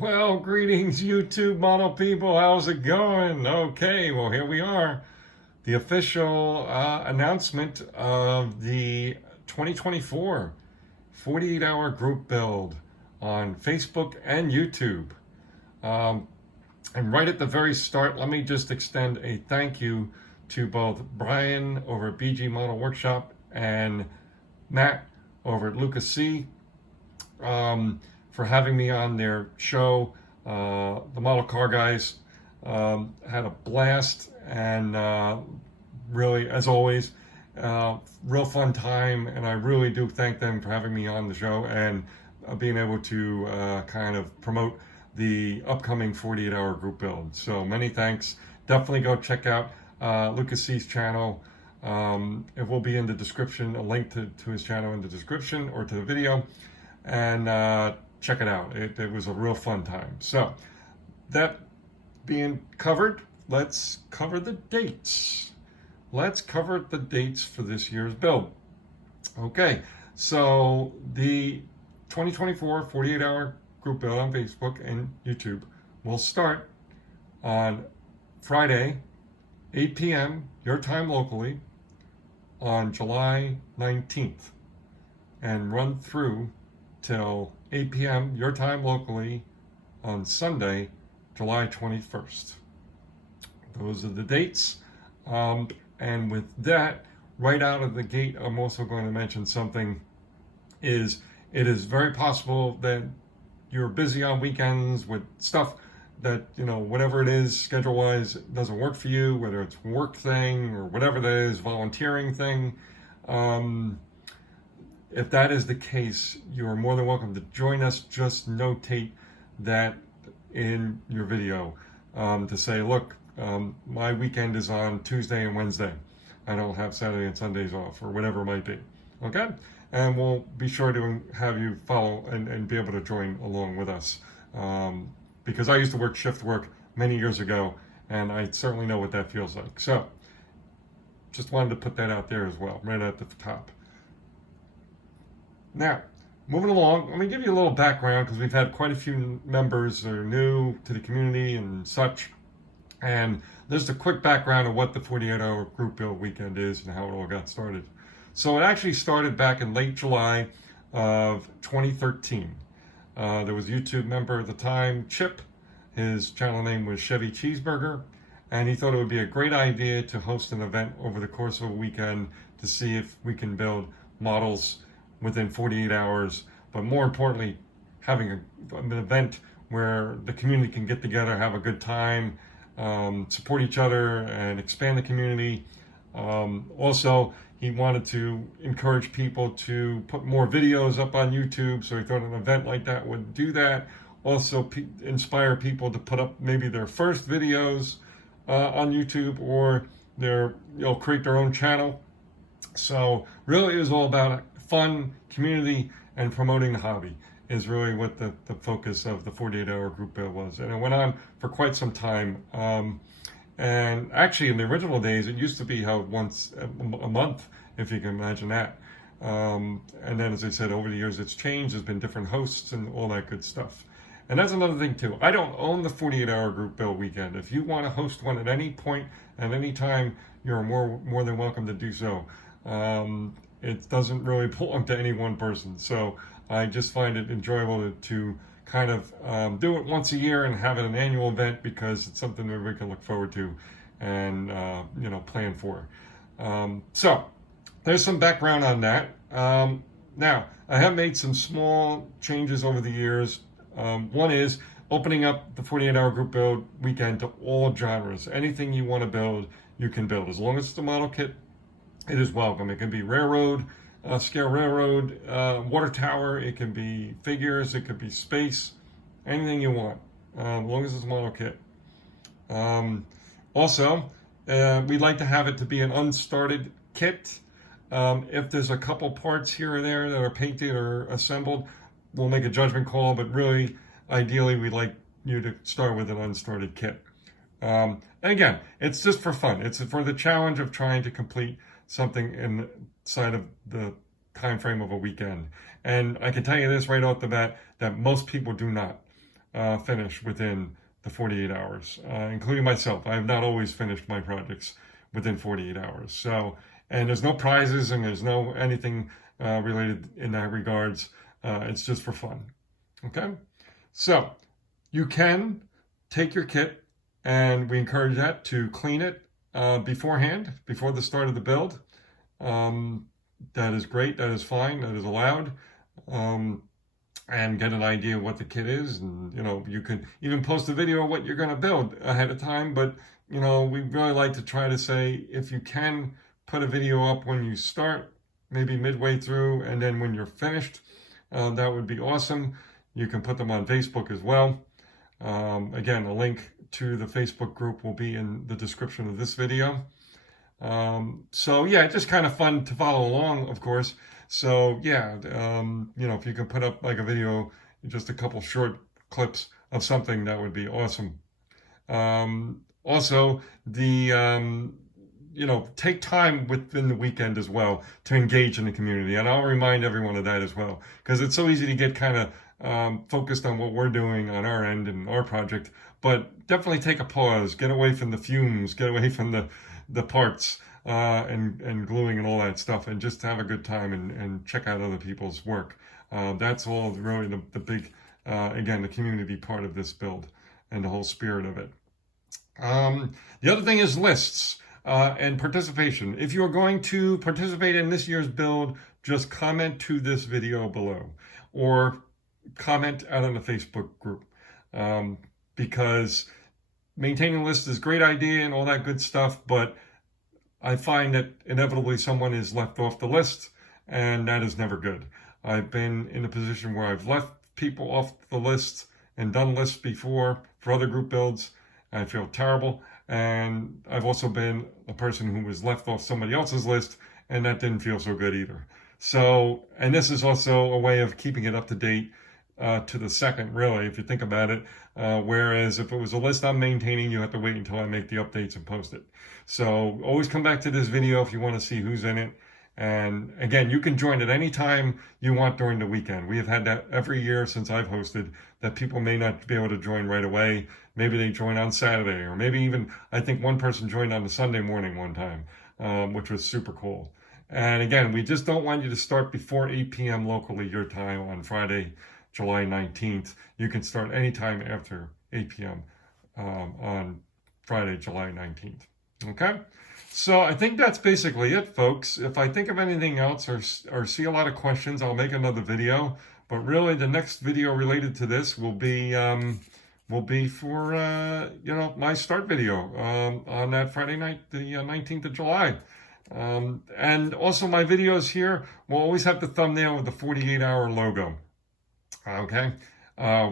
Well, greetings, YouTube model people. How's it going? Okay, well, here we are. The official announcement of the 2024 48-hour group build on Facebook and YouTube. Um, and right at the very start, let me just extend a thank you to both Bryan over at BG Model Workshop and Matt over at Luka for having me on their show. The Model Car Guys had a blast, and really, as always, real fun time. And I really do thank them for having me on the show and being able to kind of promote the upcoming 48-hour group build. So many thanks. Definitely go check out Lucas C's channel. It will be in the description, a link to his channel in the description or to the video. And check it out. It was a real fun time. So that being covered, let's cover the dates. Let's cover the dates for this year's build. Okay, so the 2024 48-hour group build on Facebook and YouTube will start on Friday, 8 p.m. your time locally on July 19th and run through till 8 p.m. your time locally on Sunday, July 21st. Those are the dates. And with that, right out of the gate, I'm also going to mention something. It is very possible that you're busy on weekends with stuff that, whatever it is, schedule-wise, doesn't work for you, whether it's work thing or whatever that is, volunteering thing. If that is the case, you are more than welcome to join us. Just notate that in your video to say, look, my weekend is on Tuesday and Wednesday. I don't have Saturday and Sundays off, or whatever it might be. Okay? And we'll be sure to have you follow and be able to join along with us. Because I used to work shift work many years ago, and I certainly know what that feels like. So, just wanted to put that out there as well, right at the top. Now, moving along, let me give you a little background because we've had quite a few members that are new to the community and such. And there's a quick background of what the 48-hour group build weekend is and how it all got started. So it actually started back in late July of 2013. There was a YouTube member at the time, Chip. His channel name was Chevy Cheeseburger. And he thought it would be a great idea to host an event over the course of a weekend to see if we can build models within 48 hours, but more importantly, having an event where the community can get together, have a good time, support each other, and expand the community. Also, he wanted to encourage people to put more videos up on YouTube, so he thought an event like that would do that. Also, inspire people to put up maybe their first videos on YouTube, or create their own channel. So really, it was all about fun, community, and promoting the hobby is really what the focus of the 48-hour group build was. And it went on for quite some time. And actually, in the original days, it used to be held once a month, if you can imagine that. And then, as I said, over the years, it's changed. There's been different hosts and all that good stuff. And that's another thing, too. I don't own the 48-hour group build weekend. If you want to host one at any point, at any time, you're more than welcome to do so. It doesn't really belong to any one person. So I just find it enjoyable to kind of do it once a year and have it an annual event, because it's something that we can look forward to and, plan for. So there's some background on that. Now, I have made some small changes over the years. One is opening up the 48-hour group build weekend to all genres. Anything you want to build, you can build. As long as it's a model kit, it is welcome. It can be railroad, scale railroad, water tower. It can be figures. It could be space. Anything you want, as long as it's a model kit. Also, we'd like to have it to be an unstarted kit. If there's a couple parts here or there that are painted or assembled, we'll make a judgment call. But really, ideally, we'd like you to start with an unstarted kit. And again, it's just for fun. It's for the challenge of trying to complete something inside of the time frame of a weekend. And I can tell you this right off the bat, that most people do not. finish within the 48 hours, including myself. I have not always finished my projects within 48 hours. So, and there's no prizes and there's no anything related in that regards. It's just for fun. Okay? So, you can take your kit, and we encourage that to clean it beforehand, before the start of the build. That is great. That is fine. That is allowed. And get an idea of what the kit is. And, you can even post a video of what you're going to build ahead of time. But, we really like to try to say, if you can put a video up when you start, maybe midway through, and then when you're finished, that would be awesome. You can put them on Facebook as well. Again, a link to the Facebook group will be in the description of this video. So yeah, just kind of fun to follow along, of course. So yeah, if you can put up like a video, just a couple short clips of something, that would be awesome. Also, take time within the weekend as well to engage in the community. And I'll remind everyone of that as well, because it's so easy to get kind of focused on what we're doing on our end and our project, but definitely take a pause, get away from the fumes, get away from the parts and gluing and all that stuff, and just have a good time and check out other people's work. That's all really the big, again, the community part of this build and the whole spirit of it. The other thing is lists and participation. If you're going to participate in this year's build, just comment to this video below, or comment out on the Facebook group, because maintaining lists is a great idea and all that good stuff, but I find that inevitably someone is left off the list, and that is never good. I've been in a position where I've left people off the list and done lists before for other group builds. I feel terrible. And I've also been a person who was left off somebody else's list, and that didn't feel so good either. So, and this is also a way of keeping it up to date to the second, really, if you think about it. Whereas if it was a list I'm maintaining, you have to wait until I make the updates and post it. So always come back to this video if you want to see who's in it. And again, you can join at any time you want during the weekend. We have had that every year since I've hosted, that people may not be able to join right away. Maybe they join on Saturday, or maybe even, I think one person joined on a Sunday morning one time, which was super cool. And again, we just don't want you to start before 8 p.m. locally, your time, on Friday, July 19th. You can start anytime after 8 p.m. On Friday, July 19th. Okay? So I think that's basically it, folks. If I think of anything else or see a lot of questions, I'll make another video. But really, the next video related to this will be for my start video on that Friday night, the 19th of July. And also, my videos here will always have the thumbnail with the 48-hour logo. Okay,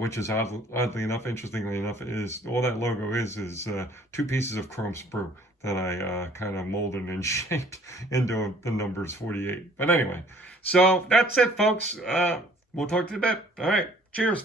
which is oddly enough, interestingly enough, is all that logo is 2 pieces of chrome sprue that I kind of molded and shaped into the numbers 48. But anyway, so that's it, folks. We'll talk to you in a bit. All right, cheers.